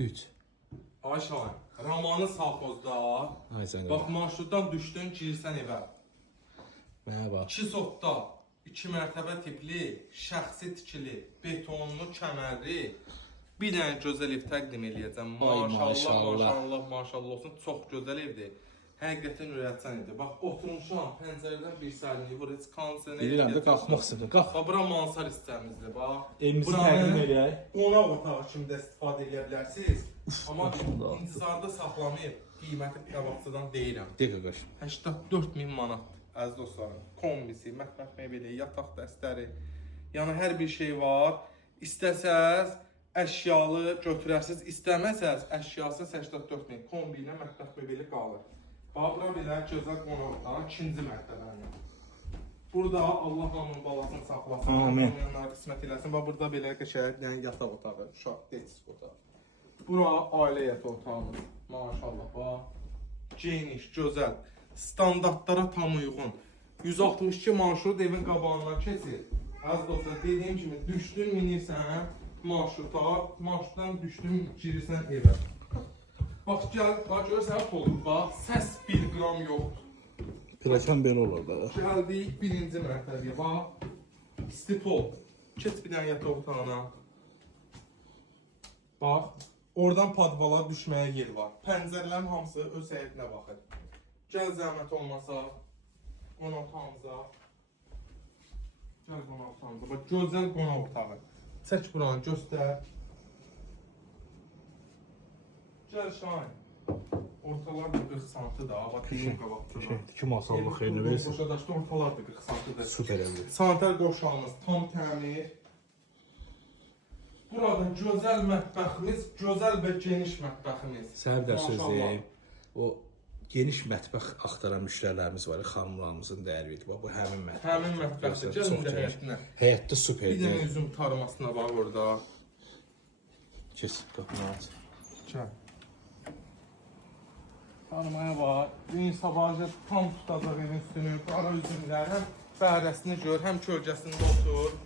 3. Ay Şahin, Ramanı Safozda. Ay canım. Bax, marşrutdan düşdün, girsən evə. Mənə bax. 2 sotda, 2 mərtəbə tipli, şəxsi tikili, betonlu, kəmərli bir dənə gözəl ev təqdim eləyəcəm. Maşallah olsun. Çox gözəl evdir. Həqiqətən ürəkdən idi. Bax, oturmuşam, pəncərədən bir sərliyi vur, heç kondisioner. Bilirəm də qalxmaq istədim. Qalx. Bax, bura mansar istəmizdir, bax. Evimizi təqdim eləyək. Qonaq otağı kimi də istifadə edə bilərsiniz. Amma intizarda saxlamayıb, qiyməti qabaqcadan deyirəm. Dəqiq. 84.000 manat, əziz dostlarım. Kombisi, mətbəx mebeli, yataq dəstəri. Yəni hər bir şey var. İstəsəz əşyalı götürəsiz, istəməsəz əşyasız 84.000 kombi ilə mətbəx mebeli qalır. Bax, bura belə gözəl qonaqdan 2-ci mərtəbənin. Burada Allah onun balasını saxlasın, onlara qismət eləsin. Bax, burada belə qəşəng yataq otağı, uşaq detis otağı. Bura ailə yataq otağımız. Maşallah, bax. Geniş, gözəl, standartlara tam uyğun. 162 marşrut evin qabağından keçir. Az dostlar, dediyim kimi düşdün, minirsən marşruta, marşrutdan düşdün, girirsən evə. Bax, gəl, bax, görürsən, olur, bax, səs 1 qram yoxdur. Pirakan belə olur da. Gəldik, 1-ci mərtəbəyə, bax, stipol, keç bir dənə yataq otağına. Bax, oradan padvala düşməyə yer var. Pəncərələrin hamısı öz həyətinə baxır. Gəl zəhmət olmasa, qonaq otağımıza. Gəl qonaq otağımıza, bax, gözəl qonaq otağı. Çək buranı, göstər. Gəl Şahin. Ortalar da 40 santı da, bax, bizim qabaqda. İki masallı xeyrini versin. Boşadaşda ortalar da 40 santıdır. Süper evdir. Sanitar qoşağımız tam təmir. Burada gözəl mətbəximiz, gözəl və geniş mətbəximiz. Səhər də söz deyim. O geniş mətbəx axtaran müştərilərimiz var, xanımlarımızın dəyərlidir. Bax, bu həmin mətbəx. Həmin mətbəxdir. Gəlin də həyətinə. Həyətdə Bir süperdir. dənə üzüm tarmasına bax orada. Keç, qapını aç. Gəl. Tarmaya bax. Gün sabahca tam tutacaq evin üstünü. Qara üzümlərin bəhrəsini gör, həm kölgəsində otur.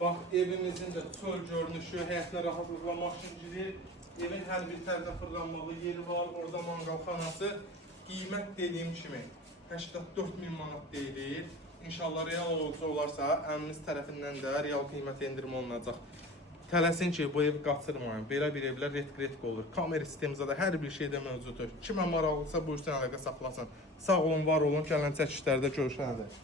Bax, evimizin də çöl görünüşü, həyətinə rahatlıqla maşın girir. Evin hər bir tərəfdə fırlanmalı yeri var, orada manqalxanası. Qiymət dediyim kimi 84.000 manat deyilir. İnşallah real olsa olarsa, əmimiz tərəfindən də real qiymət endirmə olunacaq. Tələsin ki, bu evi qaçırmayın. Belə bir evlər retk olur. Kamera sistemimizdə də hər bir şeydə mövcuddur. Kimə maraqlısa bu işdən əlaqə saxlasın. Sağ olun, var olun. Gələn çəkişlərdə görüşənədir.